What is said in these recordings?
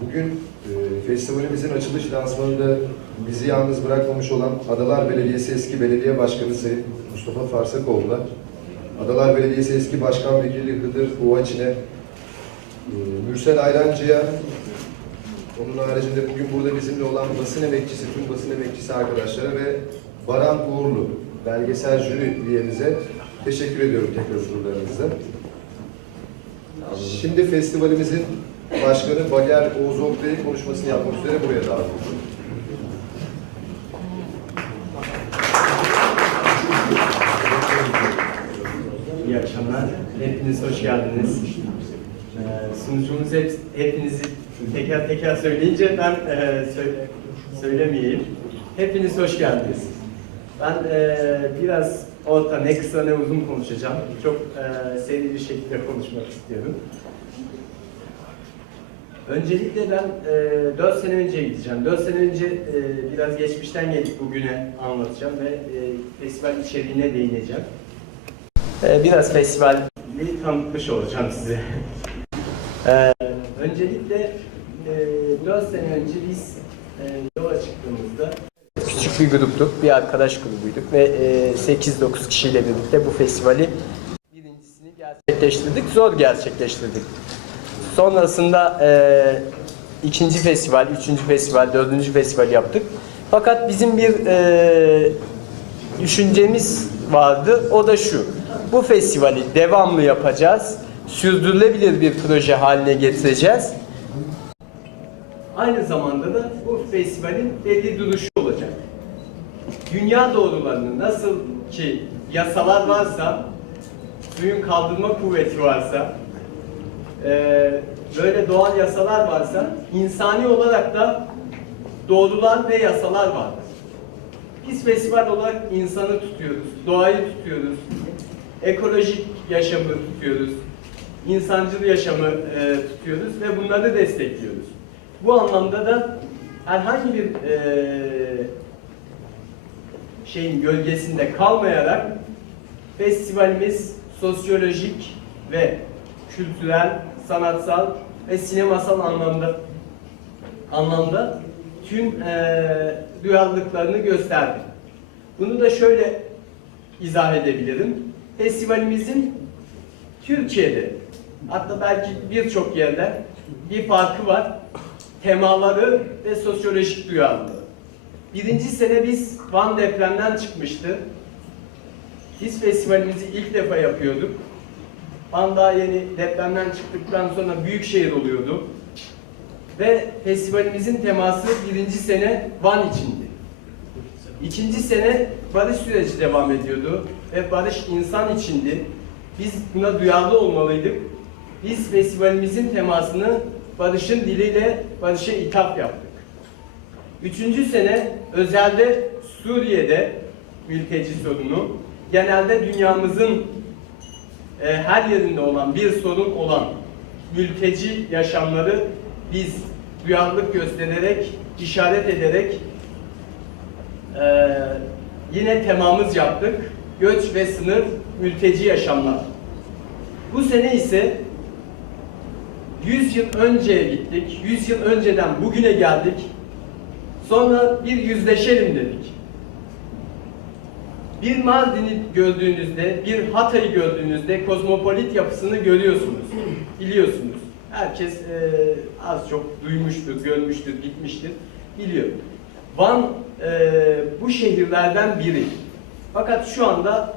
Bugün e, festivalimizin açılış lansmanında bizi yalnız bırakmamış olan Adalar Belediyesi eski belediye başkanı Sayın Mustafa Farsakoğlu'na, Adalar Belediyesi eski başkan vekili Hıdır Uvaçin'e, e, Mürsel Ayrancı'ya, onun haricinde bugün burada bizimle olan basın emekçisi, tüm basın emekçisi arkadaşlara ve Baran Uğurlu, belgesel jüri üyemize teşekkür ediyorum tekrar huzurlarınızda. Şimdi festivalimizin başkanı Bager Oğuz Oktay'ın konuşmasını yapmak üzere buraya davet ediyorum. İyi akşamlar. Hepiniz hoş geldiniz. Ee, sunucumuz hep, hepinizi teker teker söyleyince ben e, söyle, söylemeyeyim. Hepiniz hoş geldiniz. Ben e, biraz orta ne kısa ne uzun konuşacağım. Çok e, seri bir şekilde konuşmak istiyorum. Öncelikle ben e, 4 sene önce gideceğim. 4 sene önce e, biraz geçmişten gelip bugüne anlatacağım ve e, festival içeriğine değineceğim. Ee, biraz festivali tanıtmış olacağım size. Ee, öncelikle e, 4 sene önce biz e, yola çıktığımızda küçük bir gruptuk, bir arkadaş grubuyduk ve e, 8-9 kişiyle birlikte bu festivali birincisini gerçekleştirdik, zor gerçekleştirdik. Sonrasında e, ikinci festival, üçüncü festival, dördüncü festival yaptık. Fakat bizim bir e, düşüncemiz vardı. O da şu. Bu festivali devamlı yapacağız. Sürdürülebilir bir proje haline getireceğiz. Aynı zamanda da bu festivalin belli duruşu olacak. Dünya doğrularını nasıl ki yasalar varsa, suyun kaldırma kuvveti varsa, eee, böyle doğal yasalar varsa, insani olarak da doğrular ve yasalar vardır. Biz festival olarak insanı tutuyoruz, doğayı tutuyoruz, ekolojik yaşamı tutuyoruz, insancıl yaşamı e, tutuyoruz ve bunları destekliyoruz. Bu anlamda da herhangi bir e, şeyin gölgesinde kalmayarak festivalimiz sosyolojik ve kültürel, sanatsal ve sinemasal anlamda anlamda tüm e, duyarlılıklarını gösterdi. Bunu da şöyle izah edebilirim. Festivalimizin Türkiye'de hatta belki birçok yerde bir farkı var. Temaları ve sosyolojik duyarlılığı. Birinci sene biz Van depremden çıkmıştı. Biz festivalimizi ilk defa yapıyorduk. Daha yeni depremden çıktıktan sonra büyük şehir oluyordu. Ve festivalimizin teması birinci sene Van içindi. İkinci sene barış süreci devam ediyordu ve barış insan içindi. Biz buna duyarlı olmalıydık. Biz festivalimizin temasını barışın diliyle barışa ithaf yaptık. Üçüncü sene özelde Suriye'de mülteci sorunu, genelde dünyamızın e, her yerinde olan bir sorun olan mülteci yaşamları biz duyarlılık göstererek, işaret ederek e, yine temamız yaptık. Göç ve sınır, mülteci yaşamlar. Bu sene ise 100 yıl önceye gittik. 100 yıl önceden bugüne geldik. Sonra bir yüzleşelim dedik. Bir Mardin'i gördüğünüzde, bir Hatay'ı gördüğünüzde kozmopolit yapısını görüyorsunuz, biliyorsunuz. Herkes e, az çok duymuştur, görmüştür, gitmiştir, biliyor. Van e, bu şehirlerden biri. Fakat şu anda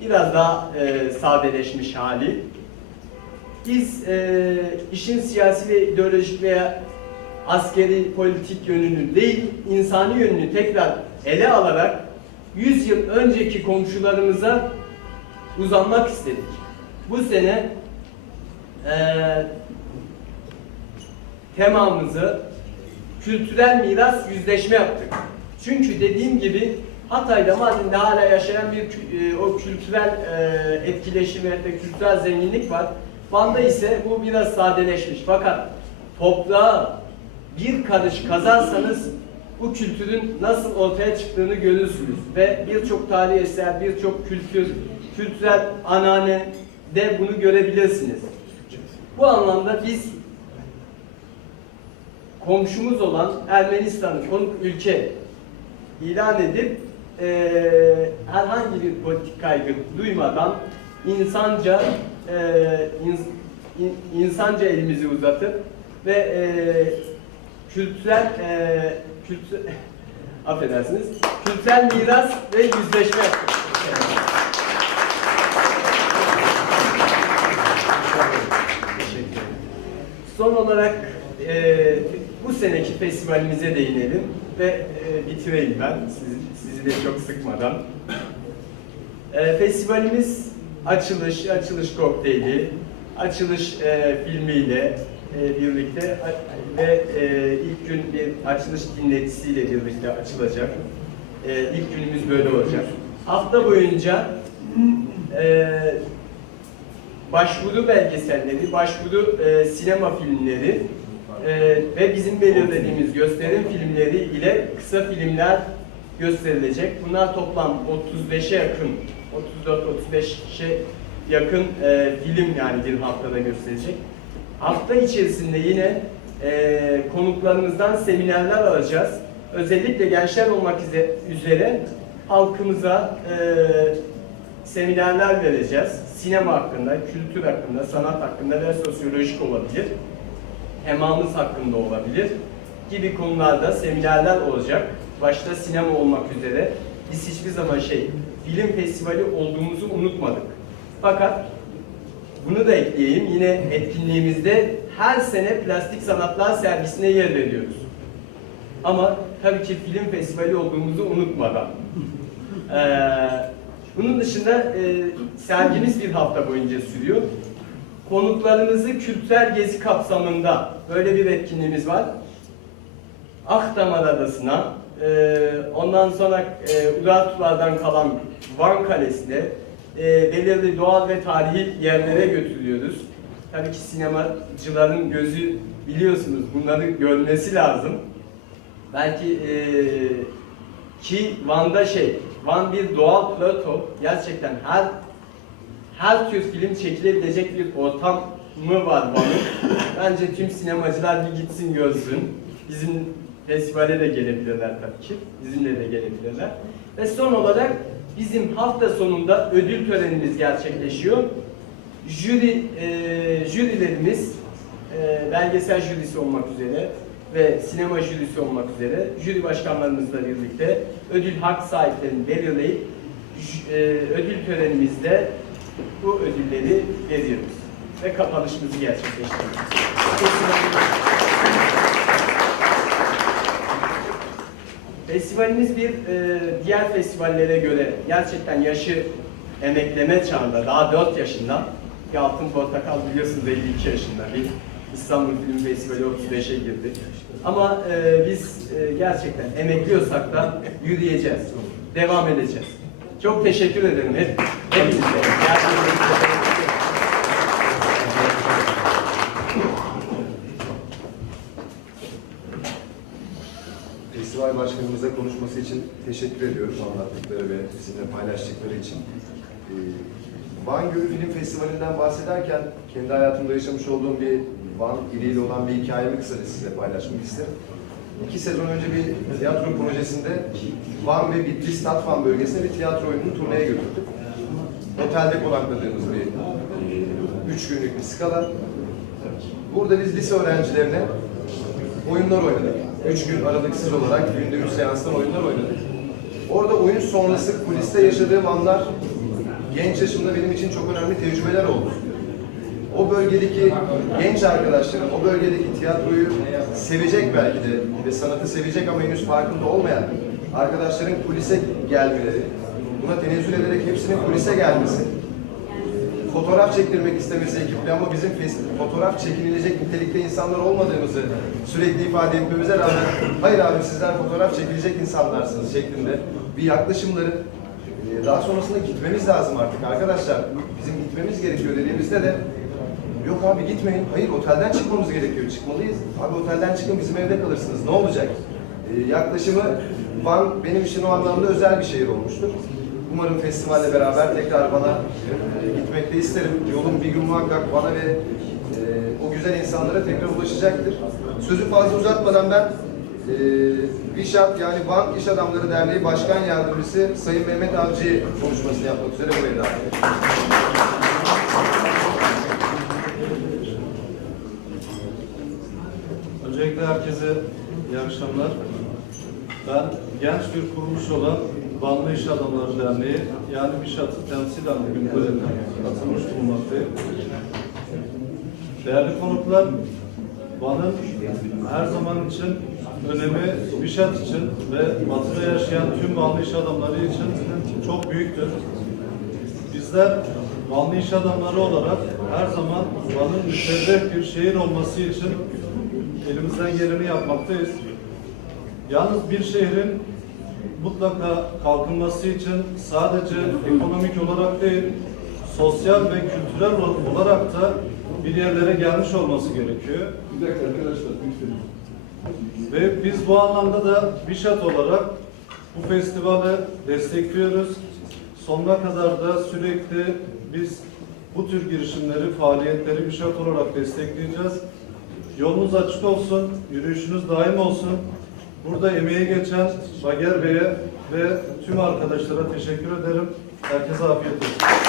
biraz daha e, sadeleşmiş hali. Biz e, işin siyasi ve ideolojik veya askeri politik yönünü değil, insani yönünü tekrar ele alarak 100 yıl önceki komşularımıza uzanmak istedik. Bu sene e, temamızı kültürel miras yüzleşme yaptık. Çünkü dediğim gibi Hatay'da, Mardin'de hala yaşayan bir e, o kültürel e, etkileşim ve kültürel zenginlik var. Van'da ise bu biraz sadeleşmiş. Fakat toprağa bir karış kazarsanız bu kültürün nasıl ortaya çıktığını görürsünüz. Ve birçok tarihi eser, birçok kültür, kültürel anane de bunu görebilirsiniz. Bu anlamda biz komşumuz olan Ermenistan'ı konuk ülke ilan edip e, herhangi bir politik kaygı duymadan insanca e, in- insanca elimizi uzatıp ve e, kültürel e, kültür affedersiniz kültürel miras ve yüzleşme. Son olarak e, bu seneki festivalimize değinelim ve e, bitireyim ben sizi, sizi de çok sıkmadan. E, festivalimiz açılış, açılış kokteyli, açılış e, filmiyle birlikte a- ve e, ilk gün bir açılış dinletisiyle birlikte açılacak. E, ilk günümüz böyle olacak. Hafta boyunca e, başvuru belgeselleri, başvuru e, sinema filmleri e, ve bizim belirlediğimiz gösterim filmleri ile kısa filmler gösterilecek. Bunlar toplam 35'e yakın, 34-35'e yakın e, film yani bir haftada gösterecek. Hafta içerisinde yine e, konuklarımızdan seminerler alacağız. Özellikle gençler olmak üze- üzere halkımıza e, seminerler vereceğiz. Sinema hakkında, kültür hakkında, sanat hakkında ve sosyolojik olabilir. Hemamız hakkında olabilir gibi konularda seminerler olacak. Başta sinema olmak üzere biz hiçbir zaman şey, film festivali olduğumuzu unutmadık. Fakat bunu da ekleyeyim. Yine etkinliğimizde her sene plastik sanatlar sergisine yer veriyoruz. Ama tabii ki film festivali olduğumuzu unutmadan. Ee, bunun dışında e, sergimiz bir hafta boyunca sürüyor. Konuklarımızı kültürel gezi kapsamında böyle bir etkinliğimiz var. Akdamar Adası'na, e, ondan sonra e, Urartulardan kalan Van Kalesi'ne, e, belirli doğal ve tarihi yerlere götürüyoruz. Tabii ki sinemacıların gözü biliyorsunuz bunları görmesi lazım. Belki e, ki Van'da şey, Van bir doğal plato. Gerçekten her her tür film çekilebilecek bir ortam mı var Van'ın? Bence tüm sinemacılar bir gitsin görsün. Bizim festivale de gelebilirler tabii ki. Bizimle de gelebilirler. Ve son olarak bizim hafta sonunda ödül törenimiz gerçekleşiyor. Jüri, e, jürilerimiz e, belgesel jürisi olmak üzere ve sinema jürisi olmak üzere jüri başkanlarımızla birlikte ödül hak sahiplerini belirleyip e, ödül törenimizde bu ödülleri veriyoruz ve kapanışımızı gerçekleştiriyoruz. Festivalimiz bir e, diğer festivallere göre gerçekten yaşı emekleme çağında, daha 4 yaşında ki Altın Portakal biliyorsunuz 52 yaşında bir İstanbul Film Festivali 35'e girdi. Ama e, biz e, gerçekten emekliyorsak da yürüyeceğiz, devam edeceğiz. Çok teşekkür ederim hep, hepinize. Gerçekten Festival Başkanımıza konuşması için teşekkür ediyorum anlattıkları ve bizimle paylaştıkları için. Ee, Van Gölü Film Festivali'nden bahsederken kendi hayatımda yaşamış olduğum bir Van iliyle olan bir hikayemi kısaca sizinle paylaşmak isterim. İki sezon önce bir tiyatro projesinde Van ve Bitlis Tatvan bölgesine bir tiyatro oyununu turneye götürdük. Otelde konakladığımız bir e, üç günlük bir skala. Burada biz lise öğrencilerine oyunlar oynadık. Üç gün aralıksız olarak günde üç seanstan oyunlar oynadık. Orada oyun sonrası kuliste yaşadığım anlar genç yaşımda benim için çok önemli tecrübeler oldu. O bölgedeki genç arkadaşlarım, o bölgedeki tiyatroyu sevecek belki de ve sanatı sevecek ama henüz farkında olmayan arkadaşların kulise gelmeleri, buna tenezzül ederek hepsinin kulise gelmesi, fotoğraf çektirmek istemesi ekiple ama bizim fotoğraf çekinilecek nitelikte insanlar olmadığımızı sürekli ifade etmemize rağmen hayır abi sizler fotoğraf çekilecek insanlarsınız şeklinde bir yaklaşımları e, daha sonrasında gitmemiz lazım artık arkadaşlar. Bizim gitmemiz gerekiyor dediğimizde de yok abi gitmeyin. Hayır otelden çıkmamız gerekiyor. Çıkmalıyız. Abi otelden çıkın bizim evde kalırsınız. Ne olacak? E, yaklaşımı Van benim için o anlamda özel bir şehir olmuştur. Umarım festivalle beraber tekrar bana e, gitmek isterim. Yolum bir gün muhakkak bana ve e, o güzel insanlara tekrar ulaşacaktır. Sözü fazla uzatmadan ben e, VİŞAD yani Bank İş Adamları Derneği Başkan Yardımcısı Sayın Mehmet Avcı konuşmasını yapmak üzere buraya davet ediyorum. Öncelikle herkese iyi akşamlar. Ben genç bir kuruluş olan Vanlı İş Adamları Derneği yani BİŞAD'ı temsilen bugün böyle katılmış bulunmaktayım. Değerli konuklar, Van'ın her zaman için önemi BİŞAD için ve Batı'da yaşayan tüm Vanlı iş adamları için çok büyüktür. Bizler Vanlı iş adamları olarak her zaman Van'ın müşterek bir şehir olması için elimizden geleni yapmaktayız. Yalnız bir şehrin mutlaka kalkınması için sadece ekonomik olarak değil, sosyal ve kültürel olarak da bir yerlere gelmiş olması gerekiyor. Ve biz bu anlamda da BİŞAT olarak bu festivali destekliyoruz. Sonuna kadar da sürekli biz bu tür girişimleri, faaliyetleri BİŞAT olarak destekleyeceğiz. Yolunuz açık olsun, yürüyüşünüz daim olsun. Burada emeği geçen Bager Bey'e ve tüm arkadaşlara teşekkür ederim. Herkese afiyet olsun.